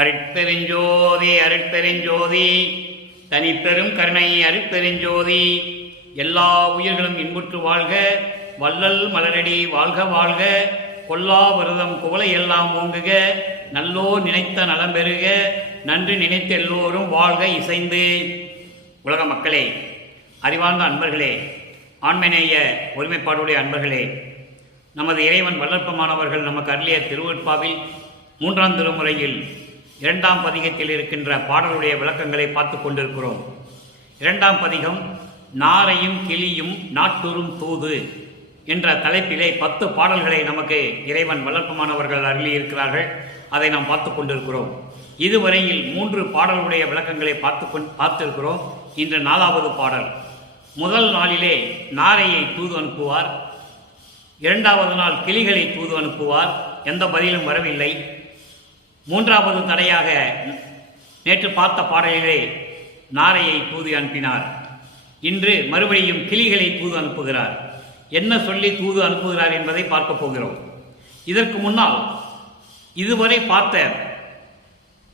அருட்பெருஞ்சோதி அருட்பெருஞ்சோதி தனிப்பெரும் கருணை அருட்பெருஞ்சோதி. எல்லா உயிர்களும் இன்புற்று வாழ்க, வள்ளல் மலரடி வாழ்க வாழ்க, கொல்லா விரதம் குவளை எல்லாம் ஓங்குக, நல்லோ நினைத்த நலம் பெறுக, நன்று நினைத்த எல்லோரும் வாழ்க இசைந்து. உலக மக்களே, அறிவார்ந்த அன்பர்களே, ஆண்மநேய ஒருமைப்பாடுடைய அன்பர்களே, நமது இறைவன் வல்லற்பமானவர்கள் நமக்கு அருளிய திருவருட்பாவில் 3ஆம் திருமுறையில் 2ஆம் பதிகத்தில் இருக்கின்ற பாடலுடைய விளக்கங்களை பார்த்து கொண்டிருக்கிறோம். 2ஆம் பதிகம் நாரையும் கிளியும் நாட்டுறும் தூது என்ற தலைப்பிலே 10 பாடல்களை நமக்கு இறைவன் வல்லற்பமானவர்கள் அருளியிருக்கிறார்கள். அதை நாம் பார்த்து கொண்டிருக்கிறோம். இதுவரையில் 3 பாடலுடைய விளக்கங்களை பார்த்திருக்கிறோம். இன்று 4வது பாடல். முதல் நாளிலே நாரையை தூது அனுப்புவார், 2வது நாள் கிளிகளை தூது அனுப்புவார், எந்த பதிலும் வரவில்லை. 3வது தடையாக நேற்று பார்த்த பாடலிலே நாரையை தூது அனுப்பினார். இன்று மறுபடியும் கிளிகளை தூது அனுப்புகிறார். என்ன சொல்லி தூது அனுப்புகிறார் என்பதை பார்க்க போகிறோம். இதற்கு முன்னால் இதுவரை பார்த்த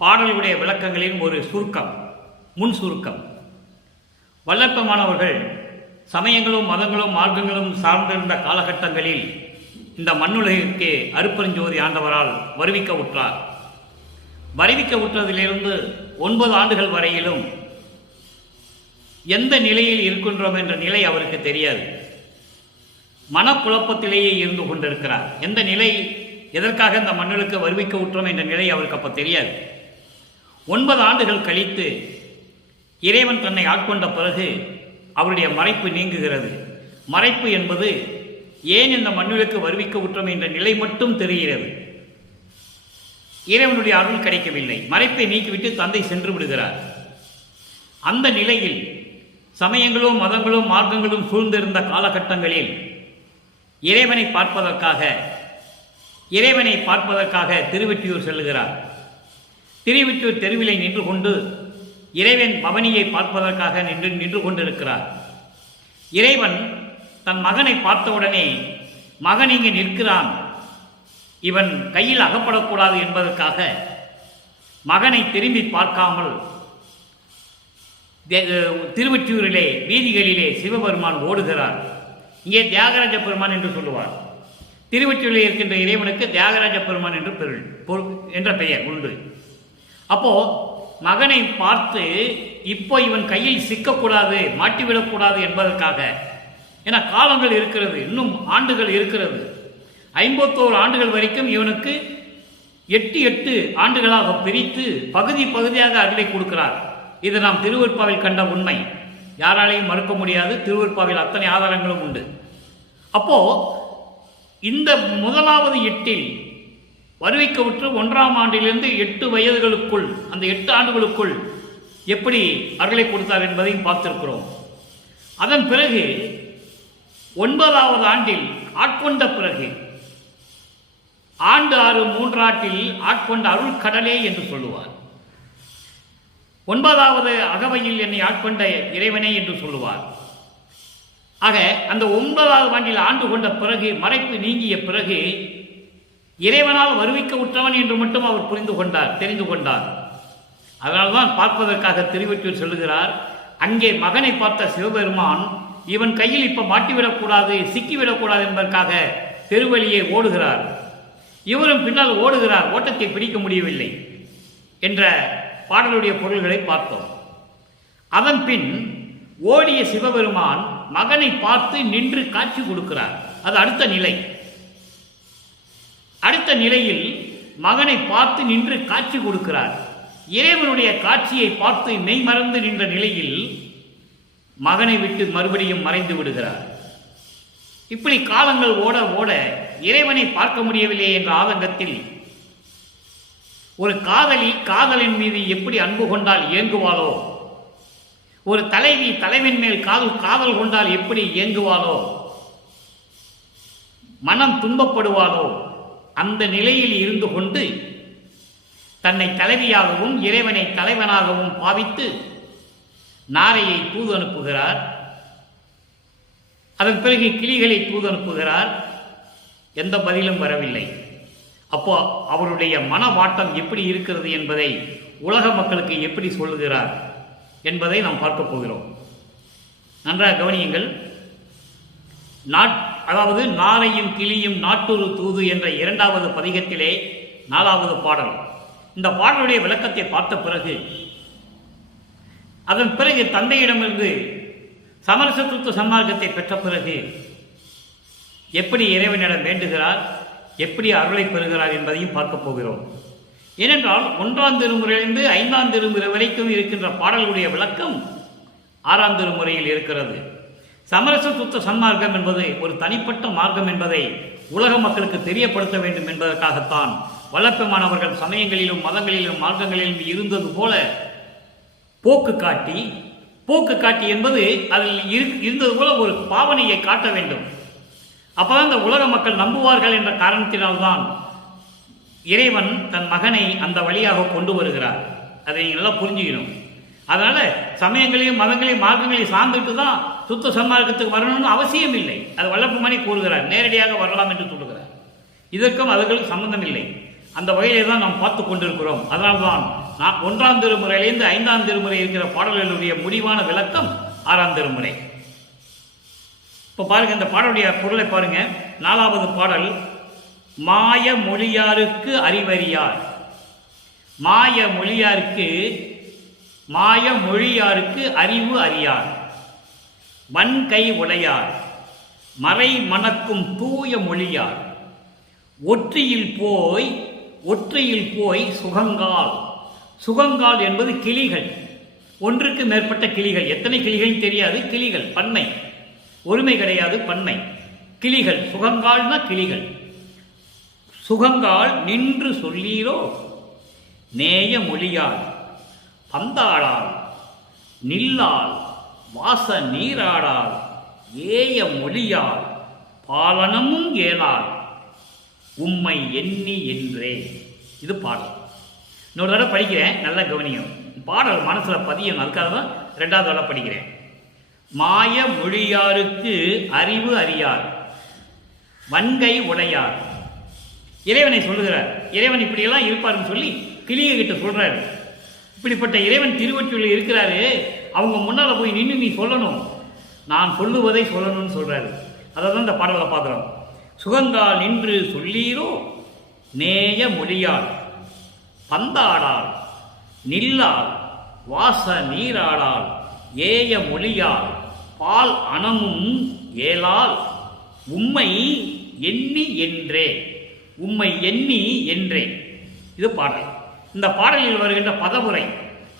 பாடலுடைய விளக்கங்களின் ஒரு சுருக்கம், முன் சுருக்கம். வல்லற்பமானவர்கள் சமயங்களும் மதங்களும் மார்க்கங்களும் சார்ந்திருந்த காலகட்டங்களில் இந்த மண்ணுலகிற்கு அருட்பெருஞ்சோதி ஆண்டவரால் வருவிக்க உற்றார். வருவிக்க உற்றதிலிருந்து 9 ஆண்டுகள் வரையிலும் எந்த நிலையில் இருக்கின்றோம் என்ற நிலை அவருக்கு தெரியாது. மனக்குழப்பத்திலேயே இருந்து கொண்டிருக்கிறார். எந்த நிலை, எதற்காக இந்த மண்ணுக்கு வருவிக்க உற்றோம் என்ற நிலை அவருக்கு அப்போ தெரியாது. 9 ஆண்டுகள் கழித்து இறைவன் தன்னை ஆட்கொண்ட பிறகு அவருடைய மறைப்பு நீங்குகிறது. மறைப்பு என்பது ஏன் இந்த மண்ணுக்கு வருவிக்க உற்றோம் என்ற நிலை மட்டும் தெரிகிறது. இறைவனுடைய அருள் கிடைக்கவில்லை. மறைப்பை நீக்கிவிட்டு தந்தை சென்று விடுகிறார். அந்த நிலையில் சமயங்களும் மதங்களும் மார்க்கங்களும் சூழ்ந்திருந்த காலகட்டங்களில் இறைவனை பார்ப்பதற்காக திருவெற்றியூர் செல்லுகிறார். திருவெற்றியூர் தெருவிலை நின்று கொண்டு இறைவன் பவனியை பார்ப்பதற்காக நின்று கொண்டிருக்கிறார். இறைவன் தன் மகனை பார்த்தவுடனே, மகன் இங்கு நிற்கிறான், இவன் கையில் அகப்படக்கூடாது என்பதற்காக மகனை திரும்பி பார்க்காமல் திருவொற்றியூரிலே வீதிகளிலே சிவபெருமான் ஓடுகிறார். இங்கே தியாகராஜ பெருமான் என்று சொல்லுவார். திருவொற்றியூரில் இருக்கின்ற இறைவனுக்கு தியாகராஜ பெருமான் என்ற பெயர் உண்டு. அப்போ மகனை பார்த்து இப்போ இவன் கையில் சிக்கக்கூடாது, மாட்டிவிடக்கூடாது என்பதற்காக, ஏன்னா காலங்கள் இருக்கிறது, இன்னும் ஆண்டுகள் இருக்கிறது. 51 ஆண்டுகள் வரைக்கும் இவனுக்கு 8 ஆண்டுகளாக பிரித்து பகுதியாக அருளை கொடுக்கிறார். இது நாம் திருவருட்பாவில் கண்ட உண்மை, யாராலையும் மறுக்க முடியாது. திருவருட்பாவில் அத்தனை ஆதாரங்களும் உண்டு. அப்போ இந்த முதலாவது 8இல் வருவிக்க உற்று 1ஆம் ஆண்டிலிருந்து 8 வயதுகளுக்குள், அந்த 8 ஆண்டுகளுக்குள் எப்படி அருளை கொடுத்தார் என்பதையும் பார்த்திருக்கிறோம். அதன் பிறகு 9வது ஆண்டில் ஆட்கொண்ட பிறகு, ஆண்டு 6 3 ஆட்கொண்ட அருள் கடலே என்று சொல்லுவார். 9வது அகவையில் என்னை ஆட்கொண்ட இறைவனே என்று சொல்லுவார். ஆக அந்த 9வது ஆண்டில் ஆண்டு கொண்ட பிறகு, மறைப்பு நீங்கிய பிறகு இறைவனால் வருவிக்க உற்றவன் என்று மட்டும் அவர் தெரிந்து கொண்டார். அதனால்தான் பார்ப்பதற்காக திருவொற்றியூர் சொல்லுகிறார். அங்கே மகனை பார்த்த சிவபெருமான் இவன் கையில் இப்ப மாட்டிவிடக்கூடாது, சிக்கிவிடக்கூடாது என்பதற்காக பெருவழியே ஓடுகிறார். இவரும் பின்னால் ஓடுகிறார். ஓட்டத்தை பிடிக்க முடியவில்லை என்ற பாடலுடைய பொருள்களை பார்த்தோம். அதன் பின் ஓடிய சிவபெருமான் மகனை பார்த்து நின்று காட்சி கொடுக்கிறார். அது அடுத்த நிலை. அடுத்த நிலையில் மகனை பார்த்து நின்று காட்சி கொடுக்கிறார். இறைவனுடைய காட்சியை பார்த்து மெய் மறந்து நின்ற நிலையில் மகனை விட்டு மறுபடியும் மறைந்து விடுகிறார். இப்படி காலங்கள் ஓட ஓட இறைவனை பார்க்க முடியவில்லை என்ற ஆதங்கத்தில் ஒரு காதலின் மீது எப்படி அன்பு கொண்டால் ஏங்குவாளோ, ஒரு தலைவி தலைவன் மேல் காதல் கொண்டால் எப்படி ஏங்குவாளோ, மனம் துன்பப்படுவாளோ, அந்த நிலையில் இருந்து கொண்டு தன்னை தலைவியாகவும் இறைவனை தலைவனாகவும் பாவித்து நாரையை தூது அனுப்புகிறார். அதன் பிறகு கிளிகளை தூது அனுப்புகிறார். எந்த பதிலும் வரவில்லை. அப்போ அவருடைய மனவாட்டம் எப்படி இருக்கிறது என்பதை உலக மக்களுக்கு எப்படி சொல்லுகிறார் என்பதை நாம் பார்க்க போகிறோம். நன்றாக கவனியுங்கள். அதாவது நாரையும் கிளியும் நாட்டொரு தூது என்ற 2வது பதிகத்திலே 4வது பாடல். இந்த பாடலுடைய விளக்கத்தை பார்த்த பிறகு அதன் பிறகு தந்தையிடமிருந்து சமரச தத்துவ சன்மார்க்கத்தை பெற்ற பிறகு எப்படி இறைவனிடம் வேண்டுகிறார், எப்படி அருளை பெறுகிறார் என்பதையும் பார்க்க போகிறோம். ஏனென்றால் 1ஆம் திருமுறையிலிருந்து 5ஆம் திருமுறை வரைக்கும் இருக்கின்ற பாடல்களுடைய விளக்கம் 6ஆம் திருமுறையில் இருக்கிறது. சமரச சுத்த சன்மார்க்கம் என்பது ஒரு தனிப்பட்ட மார்க்கம் என்பதை உலக மக்களுக்கு தெரியப்படுத்த வேண்டும் என்பதற்காகத்தான் வல்லப்பெருமானவர்கள் சமயங்களிலும் மதங்களிலும் மார்க்கங்களிலும் இருந்தது போல போக்கு காட்டி என்பது அதில் இருந்தது போல ஒரு பாவனையை காட்ட வேண்டும். அப்பதான் இந்த உலக மக்கள் நம்புவார்கள் என்ற காரணத்தினால்தான் இறைவன் தன் மகனை அந்த வழியாக கொண்டு வருகிறார். அதை நீங்கள் நல்லா புரிஞ்சுக்கணும். அதனால சமயங்களையும் மதங்களையும் மார்க்கங்களையும் சார்ந்துட்டு தான் சுத்த சன்மார்க்கத்துக்கு வரணும்னு அவசியம் இல்லை. அது வல்லப்பெருமானே கூறுகிறார், நேரடியாக வரலாம் என்று சொல்லுகிறார். இதற்கும் அதுகளுக்கு சம்பந்தம் இல்லை. அந்த வகையிலே தான் நாம் பார்த்து கொண்டிருக்கிறோம். அதனால்தான் 1ஆம் திருமுறையிலிருந்து 5ஆம் திருமுறை இருக்கிற பாடல்களுடைய முடிவான விளக்கம் 6ஆம் திருமுறை. இப்போ பாருங்க, இந்த பாடலுடைய பொருளை பாருங்க. 4வது பாடல், மாய மொழியாருக்கு அறிவறியார். மாய மொழியாருக்கு அறிவு அறியார். வன்கை உடையார், மறை மணக்கும் தூய மொழியார். ஒற்றியில் போய் சுகங்கால் என்பது கிளிகள். ஒன்றுக்கு மேற்பட்ட கிளிகள். எத்தனை கிளிகள் தெரியாது. கிளிகள் பன்மை, ஒருமை கிடையாது, பன்மை. கிளிகள் சுகங்கால்னா கிளிகள். சுகங்கால் நின்று சொல்லீரோ நேய மொழியால் பந்தாளால் நில்லால் வாச நீராடால் ஏய மொழியால் பாலனமும் ஏலால் உம்மை எண்ணி என்றே. இது பாடல். இன்னொரு தடவை படிக்கிறேன், நல்ல கவனியம். பாடல் மனசுல பதியும், அதுக்காக தான் 2வது தடவை படிக்கிறேன். மாய மொழியாருக்கு அறிவு அறியார், வன்கை உடையார். இறைவனை சொல்லுகிறார். இறைவன் இப்படியெல்லாம் இருப்பாருன்னு சொல்லி கிளிய கிட்ட சொல்றாரு. இப்படிப்பட்ட இறைவன் திருவொற்றியூரில் இருக்கிறாரு, அவங்க முன்னால போய் நின்று நீ சொல்லணும், நான் சொல்லுவதை சொல்லணும்னு சொல்றாரு. அதை தான் இந்த பாடலை பார்க்குறோம். சுகங்கால் நின்று சொல்லீரோ நேய மொழியால் பந்தாடால் நில்லால் வாச நீராடால் ஏய மொழியால் பால் அனமும் ஏலால் உம்மை எண்ணி என்றே. உம்மை எண்ணி என்றே. இது பாடல். இந்த பாடலில் வருகின்ற பதவுரை,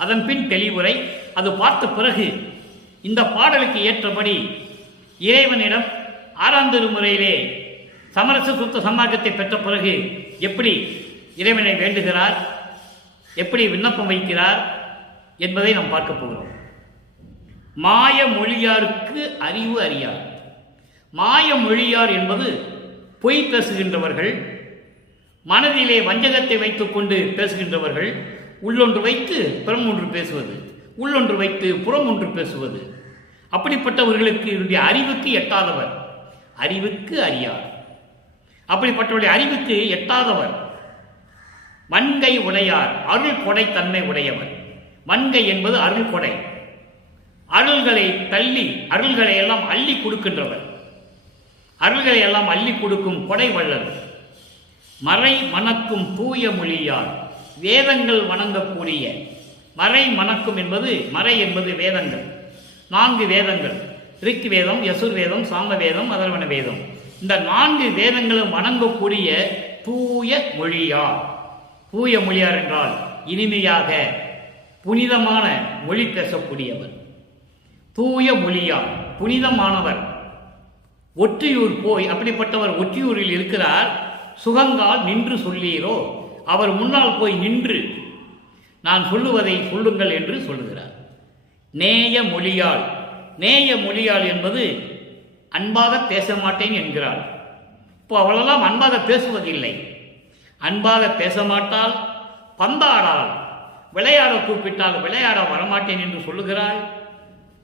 அதன் பின் தெளிவுரை, அது பார்த்த பிறகு இந்த பாடலுக்கு ஏற்றபடி இறைவனிடம் 6ஆம் திருமுறையிலே சமரச சுத்த சன்மார்க்கத்தை பெற்ற பிறகு எப்படி இறைவனை வேண்டுகிறார், எப்படி விண்ணப்பம் வைக்கிறார் என்பதை நாம் பார்க்க போகிறோம். மாய மொழியாருக்கு அறிவு அறியார். மாய மொழியார் என்பது பொய் பேசுகின்றவர்கள், மனதிலே வஞ்சகத்தை வைத்துக் கொண்டு பேசுகின்றவர்கள். உள்ளொன்று வைத்து புறம் ஒன்று பேசுவது, உள்ளொன்று வைத்து புறம் ஒன்று பேசுவது. அப்படிப்பட்டவர்களுக்கு என்னுடைய அறிவுக்கு எட்டாதவர், அறிவுக்கு அறியார். அப்படிப்பட்டவருடைய அறிவுக்கு எட்டாதவர். வன்கை உடையார், அருள் கொடை தன்மை உடையவர். வன்கை என்பது அருள் கொடை, அருள்களை தள்ளி அருள்களை எல்லாம் அள்ளி கொடுக்கின்றவர், அருள்களை எல்லாம் அள்ளி கொடுக்கும் கொடை வள்ளல். மறை மணக்கும் தூய மொழியார், வேதங்கள் வணங்கக்கூடிய. மறை மணக்கும் என்பது, மறை என்பது வேதங்கள், 4 வேதங்கள், ரிக் வேதம், யசுர் வேதம், சாம வேதம், அதர்வண வேதம். இந்த 4 வேதங்களும் வணங்கக்கூடிய தூய மொழியார். தூய மொழியார் என்றால் இனிமையாக புனிதமான மொழி பேசக்கூடியவர். தூய மொழியார், புனிதமானவர். ஒற்றியூர் போய், அப்படிப்பட்டவர் ஒற்றியூரில் இருக்கிறார். சுகங்கால் நின்று சொல்லீரோ, அவர் முன்னால் போய் நின்று நான் சொல்லுவதை சொல்லுங்கள் என்று சொல்லுகிறார். நேய மொழியால், நேய மொழியால் என்பது அன்பாக பேச மாட்டேன் என்கிறாள். இப்போ அவளெல்லாம் அன்பாக பேசுவதில்லை. அன்பாக பேச மாட்டால், பந்தாடால், விளையாட கூப்பிட்டால் விளையாட வரமாட்டேன் என்று சொல்லுகிறாள்.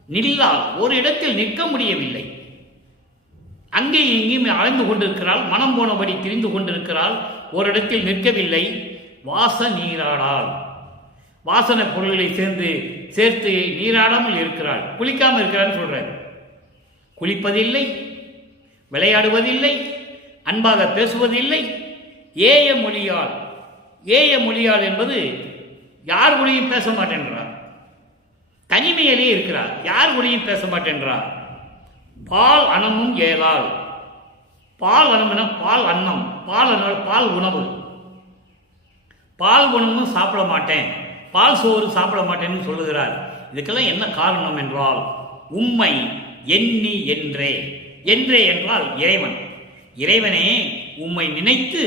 நில்லால், ஒரு இடத்தில் நிற்க முடியவில்லை, அங்கேயும் இங்கேயும் அலைந்து கொண்டிருக்கிறாள், மனம் போனபடி திரிந்து கொண்டிருக்கிறாள். ஓரிடத்தில் நிற்கவில்லை. வாச நீராடாள், வாசன பொருள்களை சேர்த்து நீராடாமல் இருக்கிறாள், குளிக்காமல் இருக்கிறான்னு சொல்றார். குளிப்பதில்லை, விளையாடுவதில்லை, அன்பாக பேசுவதில்லை. ஏய மொழியாள், ஏய மொழியாள் என்பது யார் மொழியும் பேச மாட்டேன்றார், தனிமையிலே இருக்கிறார், யார் மொழியும் பேச மாட்டேன்றார். பால் அனமும் ஏலாள், பால் அனம்னா பால் அன்னம், பால் உணவு, பால் உணவும் சாப்பிட மாட்டேன், பால் சோறு சாப்பிட மாட்டேன்னு சொல்லுகிறார். இதுக்கெல்லாம் என்ன காரணம் என்றால் உம்மை எண்ணி என்றே. என்றே என்றால் இறைவன். இறைவனே உம்மை நினைத்து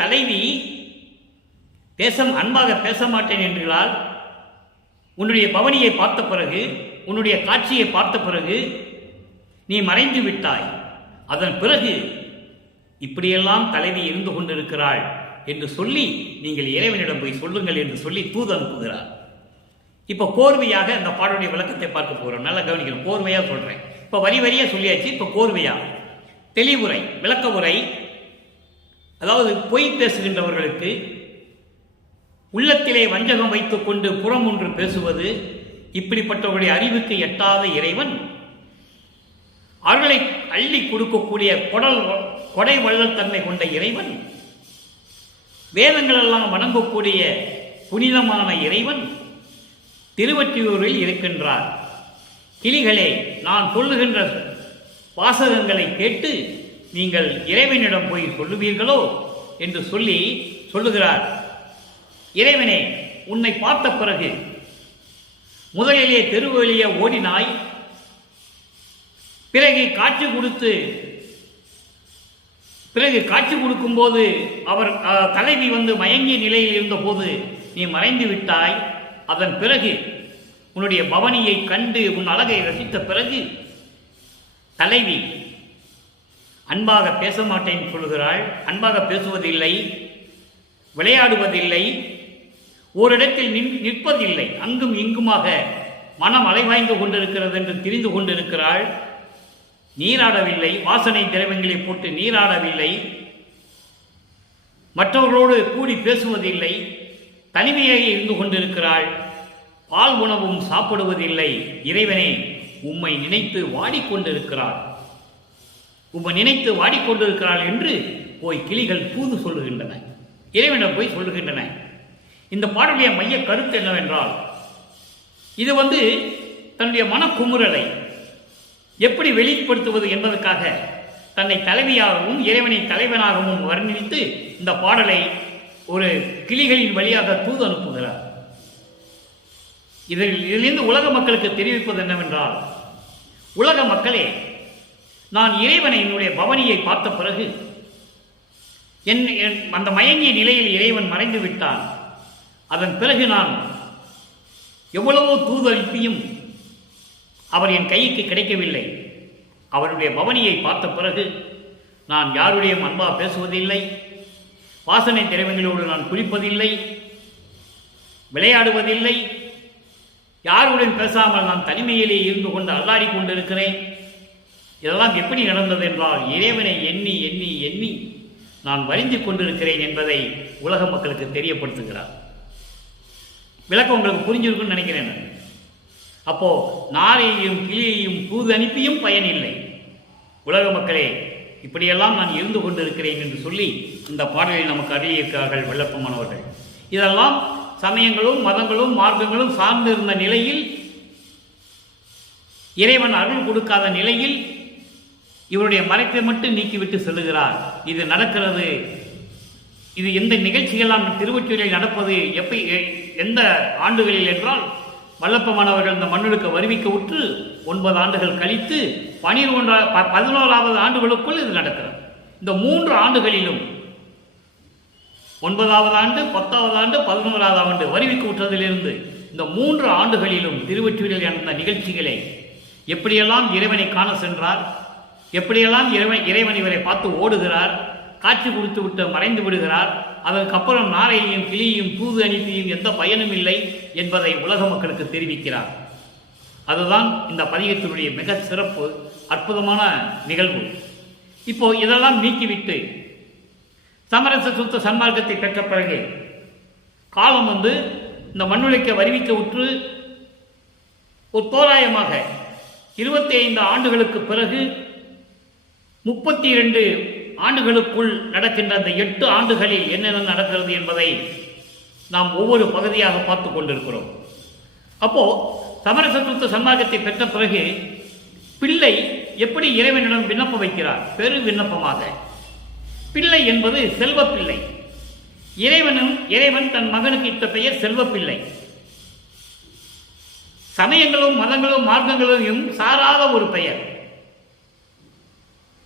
தலைவி அன்பாக பேச மாட்டேன் என்கிறாள். உன்னுடைய பவனியை பார்த்த பிறகு, உன்னுடைய காட்சியை பார்த்த பிறகு நீ மறைந்து விட்டாய். அதன் பிறகு இப்படியெல்லாம் தலைவி இருந்து கொண்டிருக்கிறாள் என்று சொல்லி நீங்கள் இறைவனிடம் போய் சொல்லுங்கள் என்று சொல்லி தூது அனுப்புகிறார். இப்போ கோர்வையாக அந்த பாடலுடைய விளக்கத்தை பார்க்க போகிறோம். நல்லா கவனிக்கணும். கோர்வையாக சொல்கிறேன். இப்போ வரி வரியாக சொல்லியாச்சு. இப்போ கோர்வையா தெளிவுரை, விளக்க உரை. அதாவது பொய் பேசுகின்றவர்களுக்கு உள்ளத்திலே வஞ்சகம் வைத்துக் கொண்டு புறம் ஒன்று பேசுவது, இப்படிப்பட்டவர்களுடைய அறிவுக்கு எட்டாத இறைவன் அவர்களை அள்ளி கொடுக்கக்கூடிய கொடை வள்ளல் தன்மை கொண்ட இறைவன், வேதங்கள் எல்லாம் வணங்கக்கூடிய புனிதமான இறைவன் திருவொற்றியூரில் இருக்கின்றார். கிளிகளே, நான் சொல்லுகின்ற வாசகங்களை கேட்டு நீங்கள் இறைவனிடம் போய் சொல்லுவீர்களோ என்று சொல்லுகிறார். இறைவனே, உன்னை பார்த்த பிறகு முதலிலே தெருவழியே ஓடினாய், பிறகு காட்சி கொடுக்கும் போது அவர் தலைவி மயங்கிய நிலையில் இருந்த போது நீ மறைந்து விட்டாய். அதன் பிறகு உன்னுடைய பவனியை கண்டு உன் அழகை ரசித்த பிறகு தலைவி அன்பாக பேச மாட்டேன் சொல்கிறாள். அன்பாக பேசுவதில்லை, விளையாடுவதில்லை, ஓரிடத்தில் நிற்பதில்லை, அங்கும் இங்குமாக மனம் அலைவாய்ந்து கொண்டிருக்கிறது என்று தெரிந்து கொண்டிருக்கிறாள். நீராடவில்லை, வாசனை திரவங்களை போட்டு நீராடவில்லை, மற்றவர்களோடு கூடி பேசுவதில்லை, தனிமையாக இருந்து கொண்டிருக்கிறாள். பால் உணவும் சாப்பிடுவதில்லை. இறைவனே, உம்மை நினைத்து வாடிக்கொண்டிருக்கிறாள், உம்மை நினைத்து வாடிக்கொண்டிருக்கிறாள் என்று போய் கிளிகள் தூது சொல்லுகின்றன, இறைவனிடம் போய் சொல்லுகின்றன. இந்த பாடலுடைய மைய கருத்து என்னவென்றால், இது தன்னுடைய மனக்குமுறலை எப்படி வெளிப்படுத்துவது என்பதற்காக தன்னை தலைவியாகவும் இறைவனை தலைவனாகவும் வர்ணித்து இந்த பாடலை ஒரு கிளிகளின் வழியாக தூது அனுப்புகிறார். இதிலிருந்து உலக மக்களுக்கு தெரிவிப்பது என்னவென்றால், உலக மக்களே, நான் இறைவனை என்னுடைய பவனியை பார்த்த பிறகு அந்த மயங்கிய நிலையில் இறைவன் மறைந்து விட்டான். அதன் பிறகு நான் எவ்வளவோ தூது அனுப்பியும் அவர் என் கைக்கு கிடைக்கவில்லை. அவருடைய பவனியை பார்த்த பிறகு நான் யாருடைய அன்பா பேசுவதில்லை, வாசனை திரவங்களோடு நான் குளிப்பதில்லை, விளையாடுவதில்லை, யாருடன் பேசாமல் நான் தனிமையிலே இருந்து கொண்டு அல்லாடி கொண்டிருக்கிறேன். இதெல்லாம் எப்படி நடந்தது என்றால், இறைவனை எண்ணி எண்ணி எண்ணி நான் வருந்தி கொண்டிருக்கிறேன் என்பதை உலக மக்களுக்கு தெரியப்படுத்துகிறார். விளக்கம் உங்களுக்கு புரிஞ்சிருக்குன்னு நினைக்கிறேன். அப்போ நாரையையும் கிளியையும் தூது அனுப்பியும் பயனில்லை. உலக மக்களே, இப்படியெல்லாம் நான் இருந்து கொண்டிருக்கிறேன் என்று சொல்லி இந்த பாடலில் நமக்கு அருளியிருக்கிறார்கள் வெள்ளப்பமானவர்கள். இதெல்லாம் சமயங்களும் மதங்களும் மார்க்கங்களும் சார்ந்து இருந்த நிலையில், இறைவன் அருள் கொடுக்காத நிலையில் இவருடைய மறைப்பை மட்டும் நீக்கிவிட்டு சொல்லுகிறார். இது நடக்கிறது, இது எந்த நிகழ்ச்சிகள்லாம் திருவொற்றியூரில் நடப்பது எந்த ஆண்டுகளில் என்றால், வல்லப்பமானவர்கள் இந்த மண்ணுக்கு வருவிக்க உற்று 9 ஆண்டுகள் கழித்து 11வது ஆண்டுகளுக்குள் இது நடக்கிறது. இந்த 3 ஆண்டுகளிலும் 9வது ஆண்டு, 10வது ஆண்டு, 11வது ஆண்டு வருவிக்க உற்றதிலிருந்து இந்த 3 ஆண்டுகளிலும் திருவொற்றியூரில் நடந்த நிகழ்ச்சிகளை எப்படியெல்லாம் இறைவனை காண சென்றார், எப்படியெல்லாம் இறைவன் இவரை பார்த்து ஓடுகிறார், காட்சி கொடுத்து விட்டு மறைந்து விடுகிறார், அதற்கப்புறம் நாரையையும் கிளியையும் தூது அனுப்பியும் எந்த பயனும் இல்லை என்பதை உலக மக்களுக்கு தெரிவிக்கிறார். அதுதான் இந்த பதிகத்தினுடைய மிக சிறப்பு அற்புதமான நிகழ்வு. இப்போ இதெல்லாம் நீக்கிவிட்டு சமரச சுத்த சன்மார்க்கத்தை பெற்ற பிறகு காலம் இந்த மண்ணுலைக்க வருவிக்க உற்று ஒரு தோராயமாக 25 ஆண்டுகளுக்கு பிறகு 32 ஆண்டுகளுக்குள் நடக்கின்ற அந்த 8 ஆண்டுகளில் என்னென்ன நடக்கிறது என்பதை நாம் ஒவ்வொரு பகுதியாக பார்த்து கொண்டிருக்கிறோம். அப்போ சமரச சுத்த சன்மார்க்கத்தை பெற்ற பிறகு பிள்ளை எப்படி இறைவனிடம் விண்ணப்பம் வைக்கிறார்? பெரு விண்ணப்பமாக. பிள்ளை என்பது செல்வ பிள்ளை. இறைவன் தன் மகனுக்கு இட்ட பெயர் செல்வ பிள்ளை. சமயங்களும் மதங்களும் மார்க்கங்களையும் சாராத ஒரு பெயர்.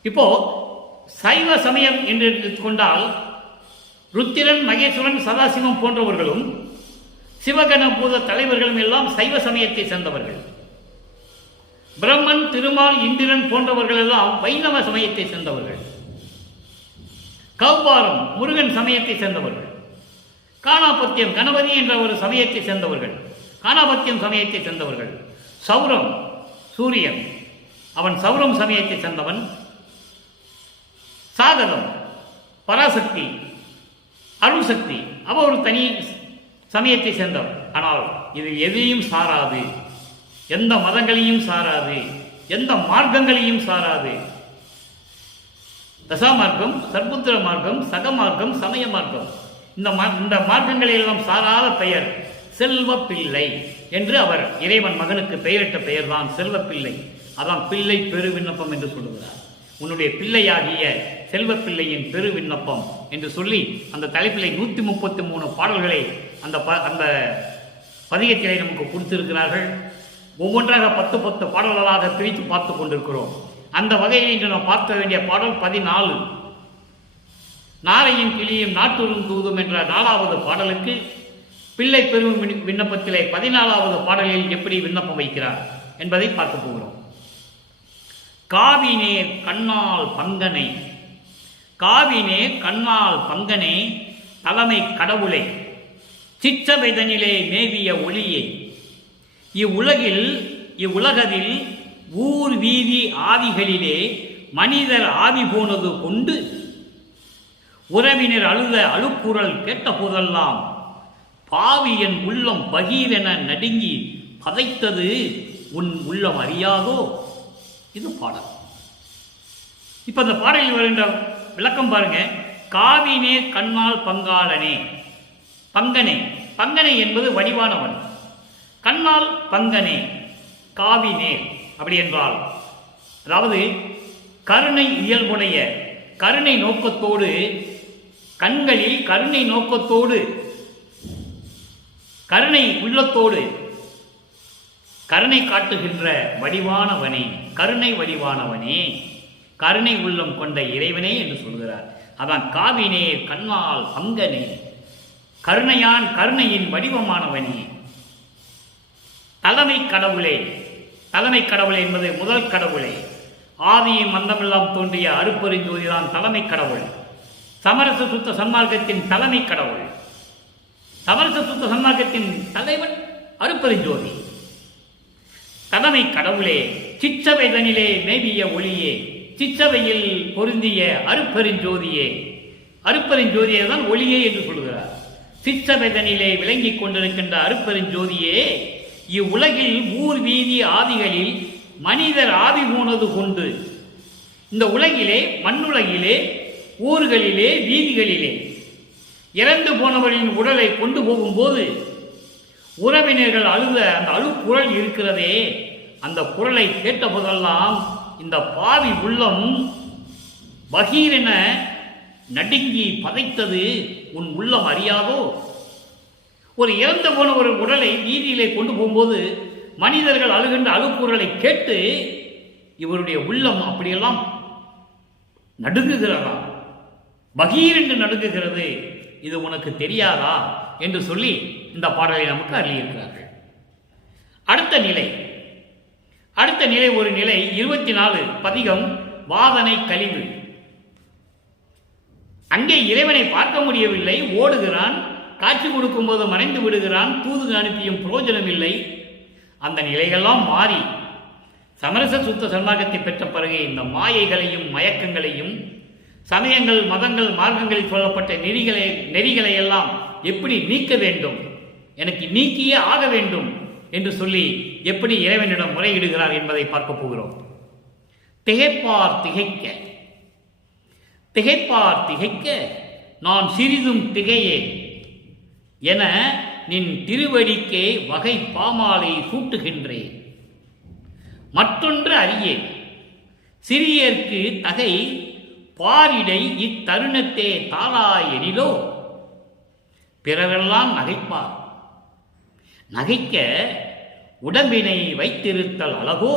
இப்போ சைவ சமயம் என்று எடுத்துக்கொண்டால் ருத்திரன், மகேஸ்வரன், சதாசிவம் போன்றவர்களும் சிவகண பூத தலைவர்களும் எல்லாம் சைவ சமயத்தை சேர்ந்தவர்கள். பிரம்மன், திருமால், இந்திரன் போன்றவர்கள் எல்லாம் வைணவ சமயத்தை சேர்ந்தவர்கள். கௌபாரம் முருகன் சமயத்தை சேர்ந்தவர்கள். காணாபத்தியம் கணபதி என்ற ஒரு சமயத்தை சேர்ந்தவர்கள். காணாபத்தியம் சமயத்தை சேர்ந்தவர்கள். சௌரம் சூரியன், அவன் சௌரம் சமயத்தை சேர்ந்தவன். சாதகம் பராசக்தி, அருள் சக்தி, அவ ஒரு தனி சமயத்தை சேர்ந்தவன். ஆனால் இது எதையும் சாராது, எந்த மதங்களையும் சாராது, எந்த மார்க்கங்களையும் சாராது. தசா மார்க்கம், சர்புத்திர மார்க்கம், சக மார்க்கம், சமய மார்க்கம், இந்த மார்க்கங்களை எல்லாம் சாராத பெயர் செல்வ பிள்ளை என்று அவர் இறைவன் மகனுக்கு பெயரிட்ட பெயர் தான் செல்வ பிள்ளை. அதான் பிள்ளை பெரு விண்ணப்பம் என்று சொல்லுகிறார். உன்னுடைய பிள்ளையாகிய செல்வ பிள்ளையின் பெரு விண்ணப்பம் என்று சொல்லி அந்த தலைப்பிலை 133 பாடல்களை அந்த பதிகத்திலே நமக்கு கொடுத்திருக்கிறார்கள். ஒவ்வொன்றாக 10 பாடல்களாக பிரித்து பார்த்து கொண்டிருக்கிறோம். அந்த வகையில் இன்று நாம் பார்க்க வேண்டிய பாடல் 14. நாரையும் கிளியும் நாட்டூரும் தூதும் என்ற 4வது பாடலுக்கு பிள்ளை பெரும் விண்ணப்பத்திலே 14வது பாடலில் எப்படி விண்ணப்பம் வைக்கிறார் என்பதை பார்க்க போகிறோம். காவினேர் கண்ணால் பங்கனை, காவினேர் கண்ணால் பங்கனே, தலைமை கடவுளே, சிச்சபைதனிலே மேவிய ஒளியே, இவ்வுலகதில் ஊர் வீதி ஆவிகளிலே மனிதர் ஆவி போனது கொண்டு உறவினர் அழுத அழுக்குரல் கேட்ட போதெல்லாம் பாவி என் உள்ளம் பகீரென நடுங்கி பதைத்தது உன் உள்ளம் அறியாதோ. இது பாடல். இப்ப அந்த பாடலில் வருகின்ற விளக்கம் பாருங்க. காவினே கண்ணால் பங்காளனே, பங்கனே, பங்கனை என்பது வடிவானவன். கண்ணால் பங்கனே, காவினே அப்படி என்றால் அதாவது கருணை இயல்புடைய கருணை நோக்கத்தோடு, கண்களில் கருணை நோக்கத்தோடு, கருணை உள்ளத்தோடு கருணை காட்டுகின்ற வடிவானவனே, கருணை வடிவானவனே, கருணை உள்ளம் கொண்ட இறைவனே என்று சொல்கிறார். அதான் காவினே கண்ணால் பங்கனே, கருணையான் கருணையின் வடிவமானவனே, தலைமை கடவுளே. தலைமை கடவுளே என்பது முதல் கடவுளே. ஆதியும் மந்தமெல்லாம் தோன்றிய அருப்பெருஞ்சோதிதான் தலைமை கடவுள். சமரச சுத்த சன்மார்க்கத்தின் தலைமை கடவுள். சமரச சுத்த சன்மார்க்கத்தின் தலைவன் அருப்பெருஞ்சோதி. தலைமை கடவுளே, சிச்சபைதனிலே மேவிய ஒளியே, சிச்சபையில் பொருந்திய அருப்பெருஞ்சோதியே. அருப்பெருஞ்சோதியே தான் ஒளியே என்று சொல்கிறார். சிச்சபைதனிலே விளங்கிக் கொண்டிருக்கின்ற அருப்பெருஞ்சோதியே, இவ்வுலகில் ஊர் வீதி ஆதிகளில் மனிதர் ஆவி போனது கொண்டு, இந்த உலகிலே மண்ணுலகிலே ஊர்களிலே வீதிகளிலே இறந்து போனவர்களின் உடலை கொண்டு போகும்போது உறவினர்கள் அழுத அந்த அழுக்குரல் இருக்கிறதே, அந்த குரலை கேட்ட போதெல்லாம் இந்த பாவி உள்ளம் பகீரென நடுங்கி பதைத்தது உன் உள்ளம் அறியாதோ. ஒரு இறந்து போன ஒரு உடலை வீதியிலே கொண்டு போகும்போது மனிதர்கள் அழுகின்ற அழுக்குரலை கேட்டு இவருடைய உள்ளம் அப்படியெல்லாம் நடுங்குகிறதா, பகீரென்று நடுங்குகிறது, இது உனக்கு தெரியாதா என்று சொல்லி இந்த பாடலை நமக்கு அருளியிருக்கிறார்கள். அடுத்த நிலை ஒரு நிலை 24 பதிகம் வாதனை கழிவு. அங்கே இறைவனை பார்க்க முடியவில்லை, ஓடுகிறான், காட்சி கொடுக்கும் போது மறைந்து விடுகிறான், தூது அனுப்பியும் பிரயோஜனம் இல்லை. அந்த நிலைகள்லாம் மாறி சமரச சுத்த சன்மார்க்கத்தை பெற்ற பிறகு இந்த மாயைகளையும் மயக்கங்களையும் சமயங்கள், மதங்கள், மார்க்கங்களில் சொல்லப்பட்ட நெறிகளை எல்லாம் எப்படி நீக்க வேண்டும், எனக்கு நீக்கியே ஆக வேண்டும் என்று சொல்லி எப்படி இறைவனிடம் முறையிடுகிறார் என்பதை பார்க்க போகிறோம். திகைப்பார் திகைக்க, திகைப்பார் திகைக்க நான் சிறிதும் திகையேன் என நின் திருவடிக்கே வகை பாமாலை சூட்டுகின்றேன். மற்றொன்று அறியேன் சிறியர்க்கு தகை பாரிடை இத்தருணத்தே தாளாய் எனிலோ பிறரெல்லாம் நகைப்பார். நகைக்க உடம்பினை வைத்திருத்தல் அழகோ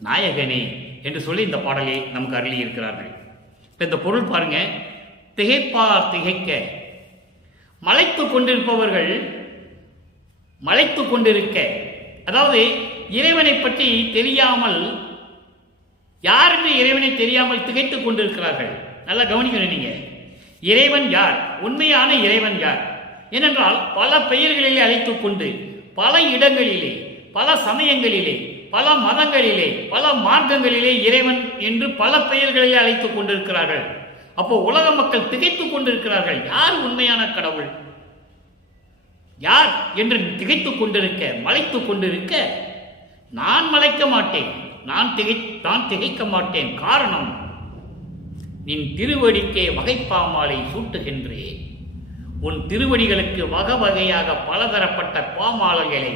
நாயகனே என்று சொல்லி இந்த பாடலை நமக்கு அருளி இருக்கிறார்கள். இப்போ இந்த பொருள் பாருங்க, திகைப்பார் திகைக்க, மலைத்து கொண்டிருப்பவர்கள் மலைத்து கொண்டிருக்க, அதாவது இறைவனை பற்றி தெரியாமல், யாருக்கு இறைவனை தெரியாமல் திகைத்துக் கொண்டிருக்கிறார்கள். நல்லா கவனிக்கணும் நீங்க. இறைவன் யார், உண்மையான இறைவன் யார்? ஏனென்றால் பல பெயர்களிலே அழைத்துக் கொண்டு பல இடங்களிலே, பல சமயங்களிலே, பல மதங்களிலே, பல மார்க்கங்களிலே இறைவன் என்று பல பெயர்களிலே அழைத்துக் கொண்டிருக்கிறார்கள். அப்போ உலக மக்கள் திகைத்துக் கொண்டிருக்கிறார்கள். யார் உண்மையான கடவுள், யார் என்று திகைத்துக் கொண்டிருக்க, மலைத்துக் கொண்டிருக்க, நான் மலைக்க மாட்டேன், நான் திகைக்க மாட்டேன். காரணம், நின் திருவடிக்கே வகைப்பாமாலை சூட்டுகின்றேன். உன் திருவடிகளுக்கு வகை வகையாக பலதரப்பட்ட பாமாலைகளை,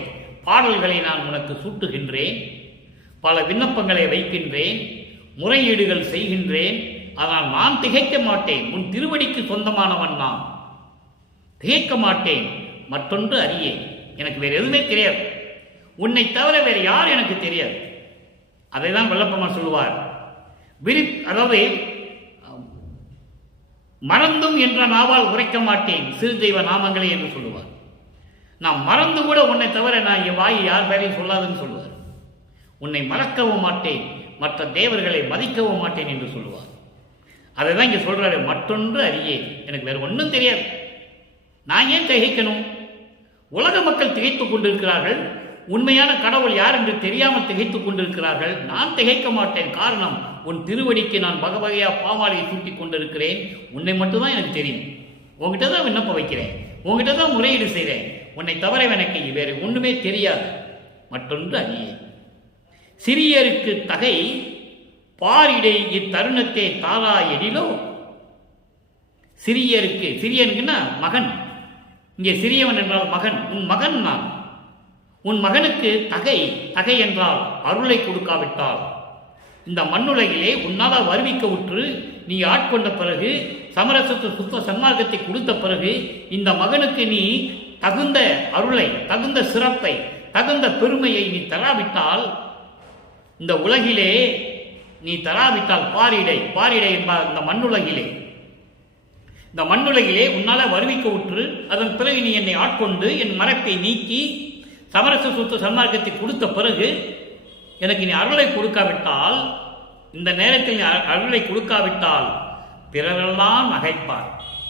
பாடல்களை நான் உனக்கு சூட்டுகின்றேன். பல விண்ணப்பங்களை வைக்கின்றேன், முறையீடுகள் செய்கின்றேன். ஆனால் நான் திகைக்க மாட்டேன். உன் திருவடிக்கு சொந்தமானவன் நான், திகைக்க மாட்டேன். மற்றொன்று அறியேன், எனக்கு வேறு எதுவுமே தெரியாது. உன்னை தவிர வேறு யார் எனக்கு தெரியாது. அதை தான் வல்லப்பெருமான் சொல்லுவார். அதாவது மறந்தும் என்ற நாவால் உரைக்க மாட்டேன் சிறு தெய்வ நாமங்களே என்று சொல்லுவார். நான் மறந்து கூட உன்னை தவிர நான் என் வாய் யார் பேரையும் சொல்லாதுன்னு சொல்லுவார். உன்னை மறக்கவும் மாட்டேன், மற்ற தேவர்களை மதிக்கவும் மாட்டேன் என்று சொல்லுவார். அதை தான் இங்கே சொல்றாரு. மற்றொன்று அறியேன், எனக்கு வேறு ஒன்றும் தெரியாது. நான் ஏன் திகைக்கணும்? உலக மக்கள் திகைத்துக் கொண்டிருக்கிறார்கள். உண்மையான கடவுள் யார் என்று தெரியாமல் திகைத்துக் கொண்டிருக்கிறார்கள். நான் திகைக்க மாட்டேன். காரணம், உன் திருவடிக்கு நான் வகை வகையா பாமாலையை சூட்டிக் கொண்டிருக்கிறேன். உன்னை மட்டும்தான் எனக்கு தெரியும். உங்ககிட்ட தான் விண்ணப்பம் வைக்கிறேன், உங்ககிட்ட தான் முறையீடு செய்கிறேன். உன்னை தவிர எனக்கு வேறு ஒன்றுமே தெரியாது. மற்றொன்று அறியேன் சிறியருக்கு தகை பாரிடை இத்தருணத்தை தாரா எனிலோ. சிறியருக்கு, சிறியனுக்குன்னா மகன், இங்கே சிறியவன் என்றால் மகன். உன் மகன் நான். உன் மகனுக்கு தகை என்றால் அருளை கொடுக்காவிட்டால், இந்த மண்ணுலகிலே உன்னால் வருவிக்க உற்று நீ ஆட்கொண்ட பிறகு, சமரசத்து சுத்த சன்மார்க்கத்தை கொடுத்த பிறகு, இந்த மகனுக்கு நீ தகுந்த அருளை, தகுந்த சிறப்பை, தகுந்த பெருமையை நீ தராவிட்டால், இந்த உலகிலே நீ தராவிட்டால், பாரிடை என்பார் இந்த மண்ணுலகிலே, இந்த மண்ணுலகிலே உன்னால வருவிக்க உற்று அதன் பிறகு நீ என்னை ஆட்கொண்டு என் மரப்பை நீக்கி சமரச சுத்த சன்மார்க்கத்தை கொடுத்த பிறகு எனக்கு நீ அருளை கொடுக்காவிட்டால், இந்த நேரத்தில் அருளை கொடுக்காவிட்டால் பிறரெல்லாம் நகைப்பார்.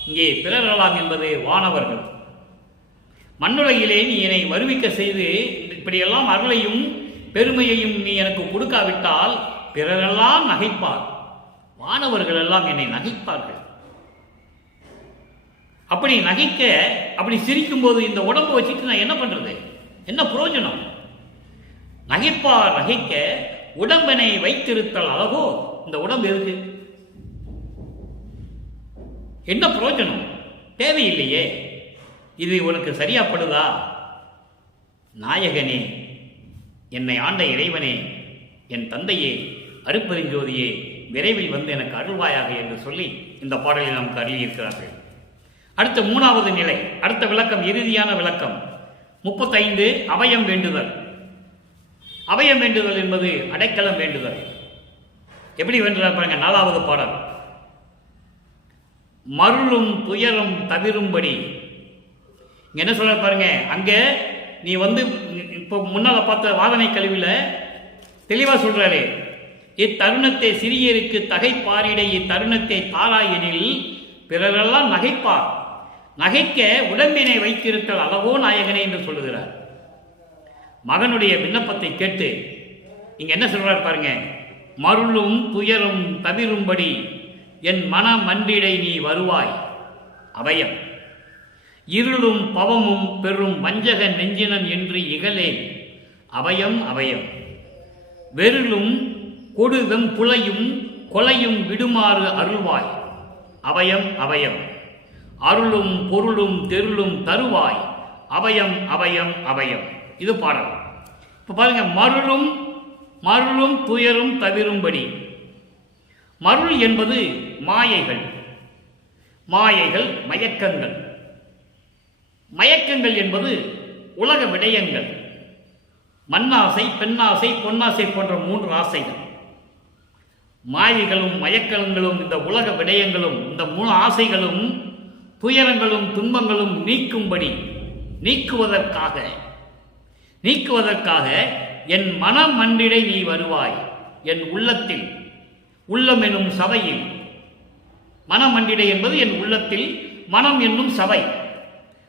இங்கே பிறரெல்லாம் என்பது வானவர்கள். மண்ணுலகிலே நீ என்னை வருவிக்க செய்து இப்படியெல்லாம் அருளையும் பெருமையையும் நீ எனக்கு கொடுக்காவிட்டால் பிறரெல்லாம் நகைப்பார். வானவர்கள் எல்லாம் என்னை நகைப்பார்கள். அப்படி நகைக்க, அப்படி சிரிக்கும் போது இந்த உடம்பு வச்சுட்டு நான் என்ன பண்றது, என்ன பிரயோஜனம்? நகைப்பார் நகைக்க உடம்பினை வைத்திருத்தல் அழகோ. இந்த உடம்பு எதுக்கு, என்ன பிரயோஜனம்? தேவையில்லையே. இது உனக்கு சரியாப்படுதா? நாயகனே, என்னை ஆண்ட இறைவனே, என் தந்தையே, அருட்பெருஞ்சோதியே, விரைவில் வந்து எனக்கு அருள்வாயாக என்று சொல்லி இந்த பாடலை நமக்கு அருளியிருக்கிறார்கள். அடுத்த மூணாவது நிலை, அடுத்த விளக்கம், இறுதியான விளக்கம் 35. அபயம் வேண்டுதல். அபயம் வேண்டுதல் என்பது அடைக்கலம் வேண்டுதல். எப்படி வேண்டுதல் பாருங்க, 4வது பாடல். மருளும் துயரும் தவிரும்படி. இங்க என்ன சொல்ற பாருங்க, அங்க நீ வந்து இப்போ முன்னால பார்த்த வாதனை கல்வியில தெளிவா சொல்றாரு, இத்தருணத்தை சிறியருக்கு தகை பாரிடை இத்தருணத்தை தாராயெனில் பிறரெல்லாம் நகைப்பார். நகைக்க உடம்பினை வைத்திருத்தல் அழகோ நாயகனே என்று சொல்லுகிறார். மகனுடைய விண்ணப்பத்தை கேட்டு இங்க என்ன சொல்றார் பாருங்க, மருளும் துயரும் தவிரும்படி என் மன மன்றிடை நீ வருவாய். அபயம். இருளும் பவமும் பெரும் வஞ்சக நெஞ்சினன் என்று இகழேன். அபயம் அபயம். வெருளும் கொடுவெம் புலையும் கொலையும் விடுமாறு அருள்வாய். அபயம் அபயம். அருளும் பொருளும் தெருளும் தருவாய். அபயம் அபயம் அபயம். இது பாடல். இப்போ பாருங்க, மருளும் துயரும் தவிரும்படி. மருள் என்பது மாயைகள், மயக்கங்கள். மயக்கங்கள் என்பது உலக விடயங்கள். மண்ணாசை, பெண்ணாசை, பொன்னாசை போன்ற 3 ஆசைகள். மாயைகளும் மயக்கங்களும் இந்த உலக விடயங்களும் இந்த 3 ஆசைகளும் துயரங்களும் துன்பங்களும் நீக்குவதற்காக என் மனம் மன்றிடை நீ வருவாய். என் உள்ளத்தில், உள்ளம் என்னும் சபையில், மனம் மன்றிடை என்பது என் உள்ளத்தில், மனம் என்னும் சபை,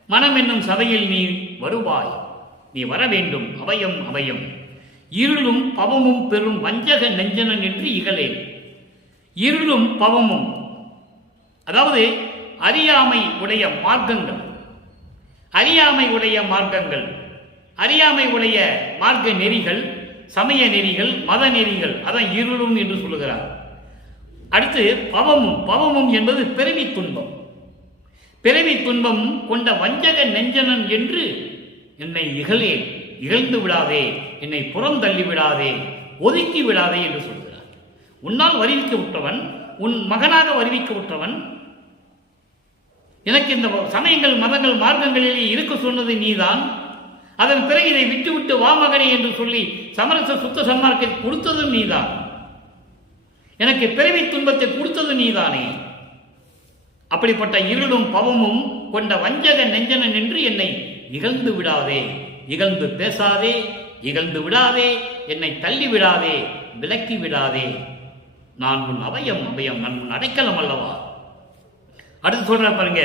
மனம் என்னும் சபையில் நீ வருவாய். நீ வர வேண்டும். அபயம் அபயம். இருளும் பவமும் பெரும் வஞ்சக நெஞ்சனன் என்று இகழேன். இருளும் பவமும், அதாவது அறியாமை உடைய மார்க்கங்கள், அறியாமை உடைய மார்க்க நெறிகள், சமய நெறிகள், மத நெறிகள், அதான் இருளும் என்று சொல்லுகிறார். அடுத்து பவமும் என்பது பிறவி துன்பம் கொண்ட வஞ்சக நெஞ்சனன் என்று என்னை இகழ்ந்து விடாதே, என்னை புறந்தள்ளி விடாதே, ஒதுக்கி விடாதே என்று சொல்கிறார். உன்னால் வருவிக்க விட்டவன், உன் மகனாக வருவிக்க விட்டவன், எனக்கு இந்த சமயங்கள் மதங்கள் மார்க்கங்களிலே இருக்க சொன்னது நீதான். அதன் பிறகு இதை விட்டுவிட்டு வா மகனே என்று சொல்லி சமரச சுத்த சன்மார்க்கத்தை கொடுத்ததும் நீதான். எனக்கு பிறவி துன்பத்தை கொடுத்தது நீதானே. அப்படிப்பட்ட இருளும் பவமும் கொண்ட வஞ்சக நெஞ்சனன் என்று என்னை இகழ்ந்து விடாதே, இகழ்ந்து பேசாதே, இகழ்ந்து விடாதே, என்னை தள்ளி விடாதே, விலக்கி விடாதே. நான் உன் அபயம் நான் உன் அடைக்கலம் அல்லவா. அடுத்து சொல்ற பாருங்க,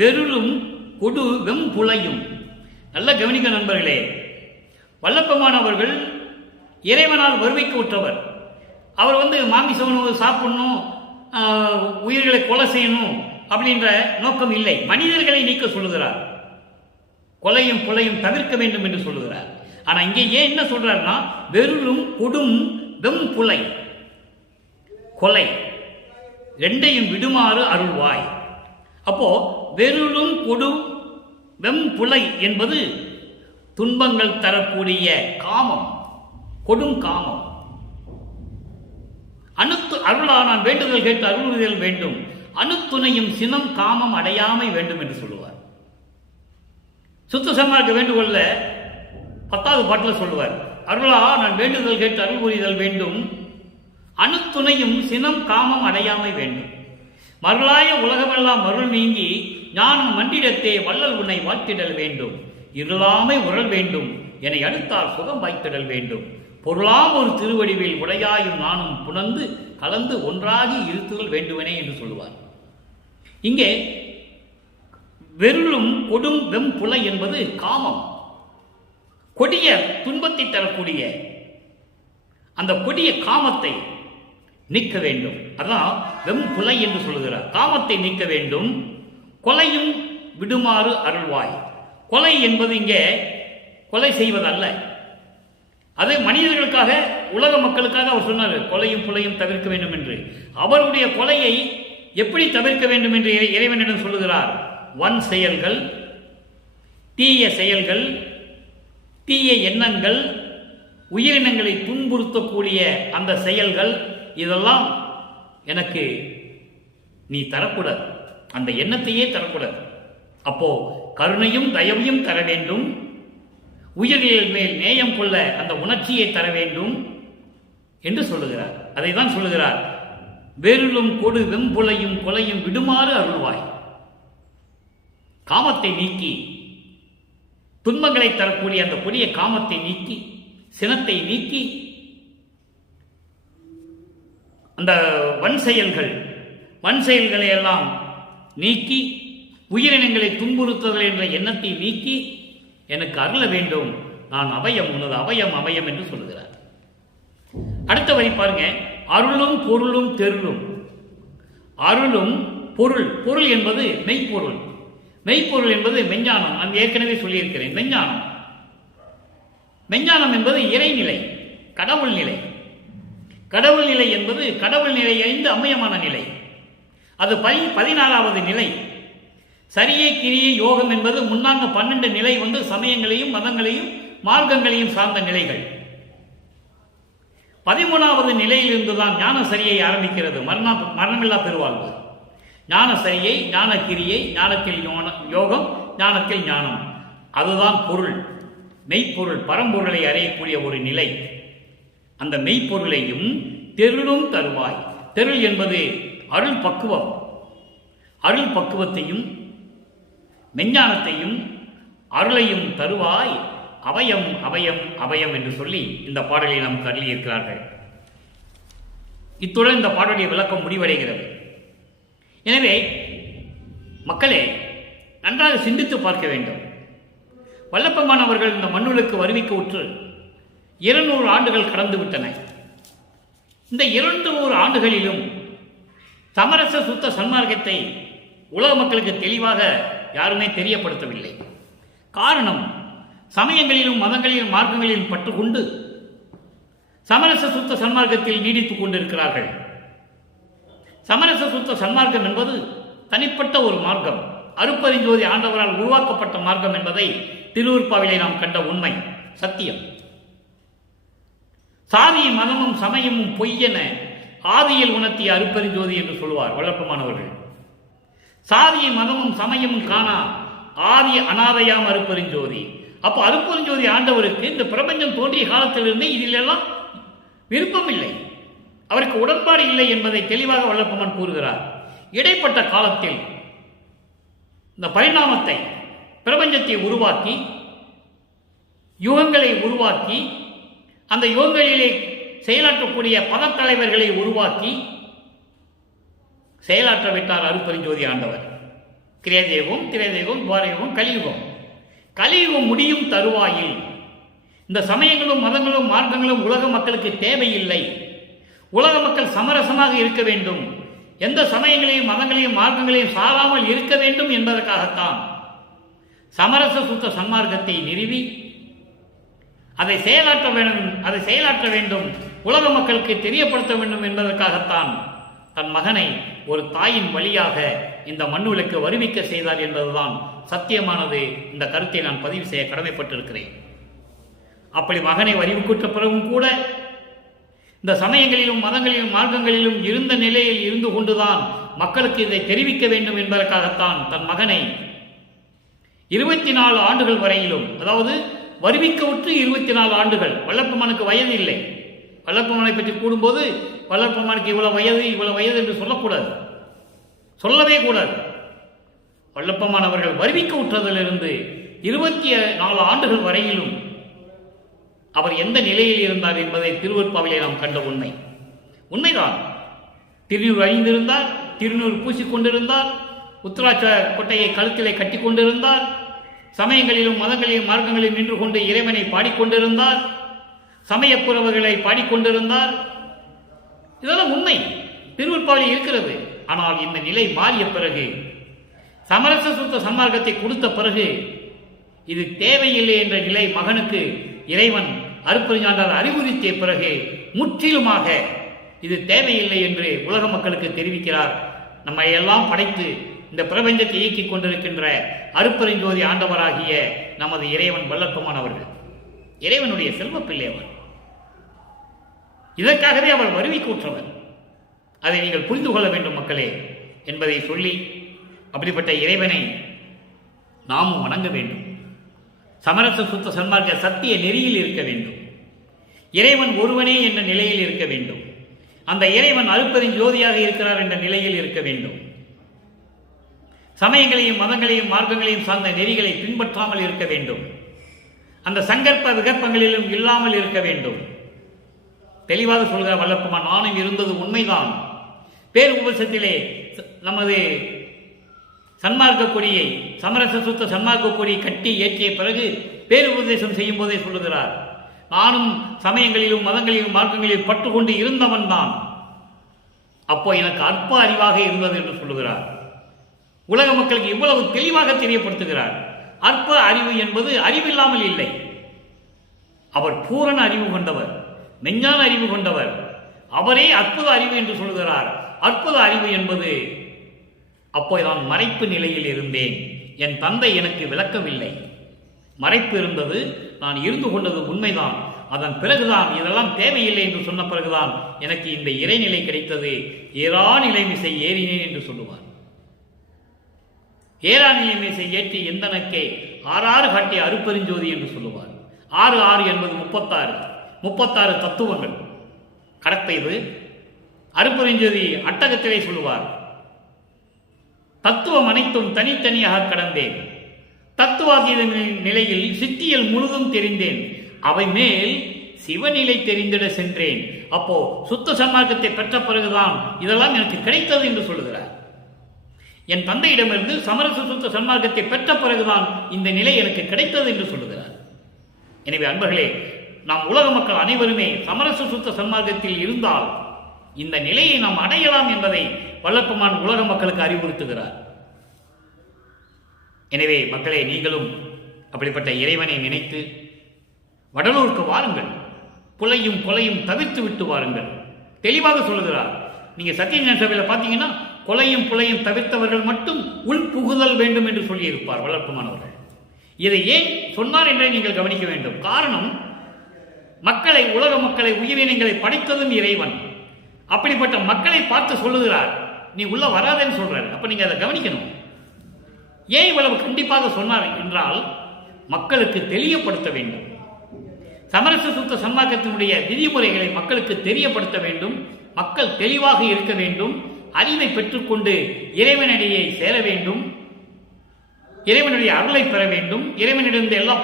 வெருளும் கொடு வெம்புலையும். நல்ல கவனிக்க நண்பர்களே, வல்லப்பமானவர்கள் இறைவனால் வருவிக்க உற்றவர். அவர் மாமிச உணவு சாப்பிடணும், உயிர்களை கொலை செய்யணும் அப்படின்ற நோக்கம் இல்லை. மனிதர்களை நீக்க சொல்லுகிறார், கொலையும் புலையும் தவிர்க்க வேண்டும் என்று சொல்லுகிறார். ஆனா இங்கே ஏன் என்ன சொல்றாருன்னா, வெருளும் கொடும் வெம்புலை, கொலை ரெண்டையும் விடுமாறு அருள்வாய். அப்போ வெருளும் கொடும் வெம்புலை என்பது துன்பங்கள் தரக்கூடிய காமம், கொடும் காமம். அருளானான் வேண்டுதல் கேட்டு அருள்தல் வேண்டும், அணுத்துணையும் சினம் காமம் அடையாமை வேண்டும் என்று சொல்லுவார். சுத்த சன்மார்க்க வேண்டுகோள்ல 10வது பாட்டில் சொல்லுவார், அருளா நான் வேண்டுதல் கேட்டு அருள் புரிதல் வேண்டும், அணுத்துணையும் சினம் காமம் அடையாமை வேண்டும். மருளாய உலகமெல்லாம் மருள் நீங்கி ஞானம் மண்டிடத்தே வள்ளல் உன்னை வாழ்த்திடல் வேண்டும். இருளாமை உரல் வேண்டும், என்னை அடுத்தால் சுகம் வாய்த்திடல் வேண்டும். பொருளாம் ஒரு திருவடிவில் உடையாயும் நானும் புணர்ந்து கலந்து ஒன்றாகி இருத்துதல் வேண்டுவனே என்று சொல்லுவார். இங்கே வெருளும் கொடும் வெம்புலை என்பது காமம், கொடிய துன்பத்தை தரக்கூடிய அந்த கொடிய காமத்தை நீக்க வேண்டும். அதான் வெம்புலை என்று சொல்லுகிறார். காமத்தை நீக்க வேண்டும், கொலையும் விடுமாறு அருள்வாய். கொலை என்பது இங்கே கொலை செய்வதல்ல, அது மனிதர்களுக்காக, உலக மக்களுக்காக அவர் சொன்னார், கொலையும் புலையும் தவிர்க்க வேண்டும் என்று. அவருடைய கொலையை எப்படி தவிர்க்க வேண்டும் என்று இறைவனிடம் சொல்லுகிறார். வன் செயல்கள், தீய செயல்கள், தீய எண்ணங்கள், உயிரினங்களை துன்புறுத்தக்கூடிய அந்த செயல்கள், இதெல்லாம் எனக்கு நீ தரக்கூடாது, அந்த எண்ணத்தையே தரக்கூடாது. அப்போ கருணையும் தயவையும் தர வேண்டும், உயிர்கள் மேல் நேயம் கொள்ள அந்த உணர்ச்சியை தர வேண்டும் என்று சொல்லுகிறார். அதை தான் சொல்லுகிறார், வெருளும் கொடு வெம்புலையும் கொலையும் விடுமாறு அருள்வாய். காமத்தை நீக்கி, துன்பங்களை தரக்கூடிய அந்த கொடிய காமத்தை நீக்கி, சினத்தை நீக்கி, அந்த வன் செயல்களை எல்லாம் நீக்கி, உயிரினங்களை துன்புறுத்துதல் என்ற எண்ணத்தை நீக்கி எனக்கு அருள வேண்டும். நான் அபயம், உனது அபயம் அபயம் என்று சொல்லுகிறார். அடுத்த வரி பாருங்க, அருளும் பொருளும் தெருளும். அருளும் பொருள். பொருள் என்பது மெய்ப்பொருள். மெய்ப்பொருள் என்பது மெஞ்ஞானம். நான் ஏற்கனவே சொல்லியிருக்கிறேன். மெஞ்ஞானம். மெஞ்ஞானம் என்பது இறைநிலை, கடவுள் நிலை. கடவுள் நிலை என்பது கடவுள் நிலை அறிந்து அம்மையமான நிலை. அது 14வது நிலை. சரியை கிரியை யோகம் என்பது முன்னாங்க 12 நிலை சமயங்களையும் மதங்களையும் மார்க்கங்களையும் சார்ந்த நிலைகள். 13வது நிலையிலிருந்துதான் ஞான சரியை ஆரம்பிக்கிறது. மரணமில்லா பெருவாழ்வு. ஞான சரியை, ஞான கிரியை, ஞானத்தில் யோகம், ஞானத்தில் ஞானம். அதுதான் பொருள், மெய்ப்பொருள், பரம்பொருளை அறியக்கூடிய ஒரு நிலை. அந்த மெய்ப்பொருளையும் தெருளும் தருவாய். தெருள் என்பது அருள் பக்குவம். அருள் பக்குவத்தையும் மெஞ்ஞானத்தையும் அருளையும் தருவாய். அபயம் அபயம் அபயம் என்று சொல்லி இந்த பாடலை நமக்கு அருளியிருக்கிறார்கள். இத்துடன் இந்த பாடலுடைய விளக்கம் முடிவடைகிறது. எனவே மக்களே, நன்றாக சிந்தித்து பார்க்க வேண்டும். வல்லப்பெருமான் அவர்கள் இந்த மண்ணுலகுக்கு வருவிக்க உற்று 200 ஆண்டுகள் கடந்து விட்டன. இந்த 200 ஆண்டுகளிலும் சமரச சுத்த சன்மார்க்கத்தை உலக மக்களுக்கு தெளிவாக யாருமே தெரியப்படுத்தவில்லை. காரணம், சமயங்களிலும் மதங்களிலும் மார்க்கங்களிலும் பற்றுக்கொண்டு சமரச சுத்த சன்மார்க்கத்தில் நீடித்துக் கொண்டிருக்கிறார்கள். சமரச சுத்த சன்மார்க்கம் என்பது தனிப்பட்ட ஒரு மார்க்கம், அருட்பெருஞ்சோதி ஆண்டவரால் உருவாக்கப்பட்ட மார்க்கம் என்பதை திருவருட்பாவிலே நாம் கண்ட உண்மை, சத்தியம். சாதியும் மதமும் சமயமும் பொய்யென ஆதியில் உணர்த்திய அருட்பெருஞ்சோதி என்று சொல்வார் வல்லப்பெருமானவர்கள். சாதியும் மதமும் சமயமும் காணா ஆதி அனாதையாம் அருட்பெருஞ்சோதி. அப்போ அருட்பெருஞ்சோதி ஆண்டவருக்கு இந்த பிரபஞ்சம் தோன்றிய காலத்திலிருந்து இதிலெல்லாம் விருப்பம் இல்லை, அவருக்கு உடன்பாடு இல்லை என்பதை தெளிவாக வல்லப்பெருமான் கூறுகிறார். இடைப்பட்ட காலத்தில் இந்த பரிணாமத்தை, பிரபஞ்சத்தை உருவாக்கி, யுகங்களை உருவாக்கி, அந்த யுகங்களிலே செயலாற்றக்கூடிய பதத்தலைவர்களை உருவாக்கி செயலாற்ற விட்டார் அருட்பெருஞ்சோதி ஆண்டவர். கிரேதயுகம், திரேதயுகம், துவாரயுகம், கலியுகம். கலியுகம் முடியும் தருவாயில் இந்த சமயங்களும் மதங்களும் மார்க்கங்களும் உலக மக்களுக்கு தேவையில்லை. உலக மக்கள் சமரசமாக இருக்க வேண்டும், எந்த சமயங்களையும் மதங்களையும் மார்க்கங்களையும் சாராமல் இருக்க வேண்டும் என்பதற்காகத்தான் சமரச சுத்த சன்மார்க்கத்தை நிறுவி அதை செயலாற்ற வேண்டும், உலக மக்களுக்கு தெரியப்படுத்த வேண்டும் என்பதற்காகத்தான் தன் மகனை ஒரு தாயின் வழியாக இந்த மண்ணுலகுக்கு வருவிக்க செய்தார் என்பதுதான் சத்தியமானது. இந்த கருத்தை நான் பதிவு செய்ய கடமைப்பட்டிருக்கிறேன். அப்படி மகனை வருவிக்குற்ற பிறகும் கூட இந்த சமயங்களிலும் மதங்களிலும் மார்க்கங்களிலும் இருந்த நிலையில் இருந்து கொண்டுதான் மக்களுக்கு இதை தெரிவிக்க வேண்டும் என்பதற்காகத்தான் தன் மகனை 24 ஆண்டுகள் வரையிலும், அதாவது வருவிக்க உற்று 24 ஆண்டுகள். வல்லப்பெருமானுக்கு வயது இல்லை. வல்லப்பெருமானை பற்றி கூடும்போது வல்லப்பெருமானுக்கு இவ்வளவு வயது என்று சொல்லக்கூடாது, சொல்லவே கூடாது. வல்லப்பெருமான் அவர்கள் வருவிக்க உற்றதிலிருந்து 24 ஆண்டுகள் வரையிலும் அவர் எந்த நிலையில் இருந்தார் என்பதை திருவருட்பாவிலே நாம் கண்ட உண்மைதான். திருநூறு அணிந்திருந்தார், திருநூறு பூசிக்கொண்டிருந்தார், உத்திராட்ச கொட்டையை கழுத்திலே கட்டி கொண்டிருந்தார், சமயங்களிலும் மதங்களிலும் மார்க்கங்களிலும் நின்று கொண்டு இறைவனை பாடிக்கொண்டிருந்தார், சமயப்புறவர்களை பாடிக்கொண்டிருந்தார். இதெல்லாம் உண்மை, திருவருட்பாவிலே இருக்கிறது. ஆனால் இந்த நிலை மாறிய பிறகு, சமரச சுத்த சன்மார்க்கத்தை கொடுத்த பிறகு இது தேவையில்லை என்ற நிலை மகனுக்கு இறைவன் அருட்பெருஞ்சாண்டவர் அறிவுறுத்திய பிறகு முற்றிலுமாக இது தேவையில்லை என்று உலக மக்களுக்கு தெரிவிக்கிறார். நம்மை எல்லாம் படைத்து இந்த பிரபஞ்சத்தை இயக்கிக் கொண்டிருக்கின்ற அருட்பெருஞ்சோதி ஆண்டவராகிய நமது இறைவன் வல்லப்பெருமான் அவர்கள். இறைவனுடைய செல்வ பிள்ளை அவர். இதற்காகவே அவர் வருவிக்கூற்றவர். அதை நீங்கள் புரிந்து கொள்ள வேண்டும் மக்களே என்பதை சொல்லி, அப்படிப்பட்ட இறைவனை நாமும் வணங்க வேண்டும். சமரச சுத்த சன்மார்க்க சத்திய நெறியில் இருக்க வேண்டும். இறைவன் ஒருவனே என்ற நிலையில் இருக்க வேண்டும். அந்த இறைவன் அருட்பெருஞ்சோதியாக இருக்கிறார் என்ற நிலையில் இருக்க வேண்டும். சமயங்களையும் மதங்களையும் மார்க்கங்களையும் சார்ந்த நெறிகளை பின்பற்றாமல் இருக்க வேண்டும். அந்த சங்கற்ப விகற்பங்களிலும் இல்லாமல் இருக்க வேண்டும். தெளிவாக சொல்கிற வல்லப்பெருமான் நானும் இருந்தது உண்மைதான். பேருபதேசத்திலே நமது சன்மார்க்க கொடியை, சமரச சுத்த சன்மார்க்க கொடியை கட்டி ஏற்றிய பிறகு பேருபதேசம் செய்யும் போதே சொல்லுகிறார், நானும் சமயங்களிலும் மதங்களிலும் மார்க்கங்களிலும் பற்றுக்கொண்டு இருந்தவன் தான். அப்போ எனக்கு அற்ப அறிவாக இருந்தது என்று சொல்லுகிறார். உலக மக்களுக்கு இவ்வளவு தெளிவாக தெரியப்படுத்துகிறார். அற்ப அறிவு என்பது அறிவில்லாமல் இல்லை. அவர் பூரண அறிவு கொண்டவர், மெஞ்ஞான அறிவு கொண்டவர். அவரே அற்புத அறிவு என்று சொல்கிறார். அற்புத அறிவு என்பது அப்போ நான் மறைப்பு நிலையில் இருந்தேன், என் தந்தை எனக்கு விளக்கவில்லை. மறைப்பு இருந்தது, நான் இருந்து கொண்டது உண்மைதான். அதன் பிறகுதான் இதெல்லாம் தேவையில்லை என்று சொன்ன பிறகுதான் எனக்கு இந்த இறைநிலை கிடைத்தது. ஏறா நிலைமிசை ஏறினேன் என்று சொல்லுவார். ஏறா நிலைமிசை ஏற்றி எந்தனக்கே ஆறாறு காட்டிய அருப்பெருஞ்சோதி என்று சொல்லுவார். 6 என்பது 36 தத்துவங்கள் கடத்தைது. அருப்பெருஞ்சோதி அட்டகத்திலே சொல்லுவார், தத்துவம் அனைத்தும் தனித்தனியாக கடந்தேன். தத்துவாகிய நிலையில் சித்தியல் முழுதும் தெரிந்தேன். அவை மேல் சிவநிலை தெரிந்திட சென்றேன். அப்போ சுத்த சன்மார்க்கத்தை பெற்ற பிறகுதான் இதெல்லாம் எனக்கு கிடைத்தது என்று சொல்லுகிறார். என் தந்தையிடமிருந்து சமரச சுத்த சன்மார்க்கத்தை பெற்ற பிறகுதான் இந்த நிலை எனக்கு கிடைத்தது என்று சொல்லுகிறார். எனவே அன்பர்களே, நாம் உலக மக்கள் அனைவருமே சமரச சுத்த சன்மார்க்கத்தில் இருந்தால் இந்த நிலையை நாம் அடையலாம் என்பதை வல்லப்பெருமான் உலக மக்களுக்கு அறிவுறுத்துகிறார். எனவே மக்களே, நீங்களும் அப்படிப்பட்ட இறைவனை நினைத்து வடலூருக்கு வாருங்கள். புலையும் கொலையும் தவிர்த்து விட்டு வாருங்கள். தெளிவாக சொல்லுகிறார். நீங்க சத்தியஞான சபையில் பார்த்தீங்கன்னா கொலையும் புலையும் தவிர்த்தவர்கள் மட்டும் உள் புகுதல் வேண்டும் என்று சொல்லியிருப்பார் வல்லப்பெருமானவர்கள். இதை ஏன் சொன்னார் என்றே நீங்கள் கவனிக்க வேண்டும். காரணம், மக்களை, உலக மக்களை, உயிரினங்களை படைத்ததும் இறைவன். அப்படிப்பட்ட மக்களை பார்த்து சொல்லுகிறார், நீ உள்ள வராதேன்னு சொல்றாரு. அப்ப நீங்க அதை கவனிக்கணும். ஏன் இவ்வளவு கண்டிப்பாக சொன்னார் என்றால், மக்களுக்கு தெளிவுபடுத்த வேண்டும். சமரச சுத்த சன்மார்க்கத்தினுடைய விதிமுறைகளை மக்களுக்கு தெரியப்படுத்த வேண்டும். மக்கள் தெளிவாக இருக்க வேண்டும். அறிவை பெற்றுக்கொண்டு இறைவனிடையே சேர வேண்டும். இறைவனுடைய அருளை பெற வேண்டும். இறைவனிடமிருந்து எல்லா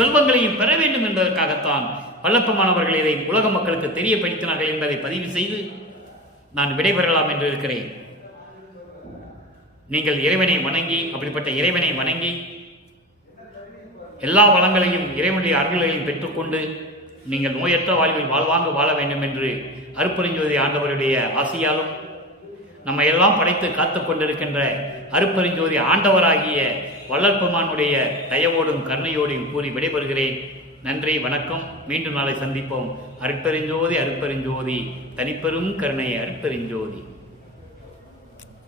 செல்வங்களையும் பெற வேண்டும் என்பதற்காகத்தான் வல்லப்பெருமானவர்கள் இதை உலக மக்களுக்கு தெரியப்படுத்தினார்கள் என்பதை பதிவு செய்து நான் விடைபெறலாம் என்று இருக்கிறேன். நீங்கள் இறைவனை வணங்கி, அப்படிப்பட்ட இறைவனை வணங்கி எல்லா வளங்களையும் இறைவனுடைய அருள்களையும் பெற்றுக்கொண்டு நீங்கள் நோயற்ற வாழ்வில் வாழ்வாங்க வாழ வேண்டும் என்று அருப்பெருஞ்சோதி ஆண்டவருடைய ஆசியாலும் நம்ம எல்லாம் படைத்து காத்து கொண்டிருக்கின்ற அருப்பெருஞ்சோதி ஆண்டவராகிய வல்லற்பெருமானுடைய தயவோடும் கருணையோடும் கூறி விடைபெறுகிறேன். நன்றி, வணக்கம். மீண்டும் நாளை சந்திப்போம். அருட்பெருஞ்சோதி, அருட்பெருஞ்சோதி, தனிப்பெரும் கருணை அருட்பெருஞ்சோதி.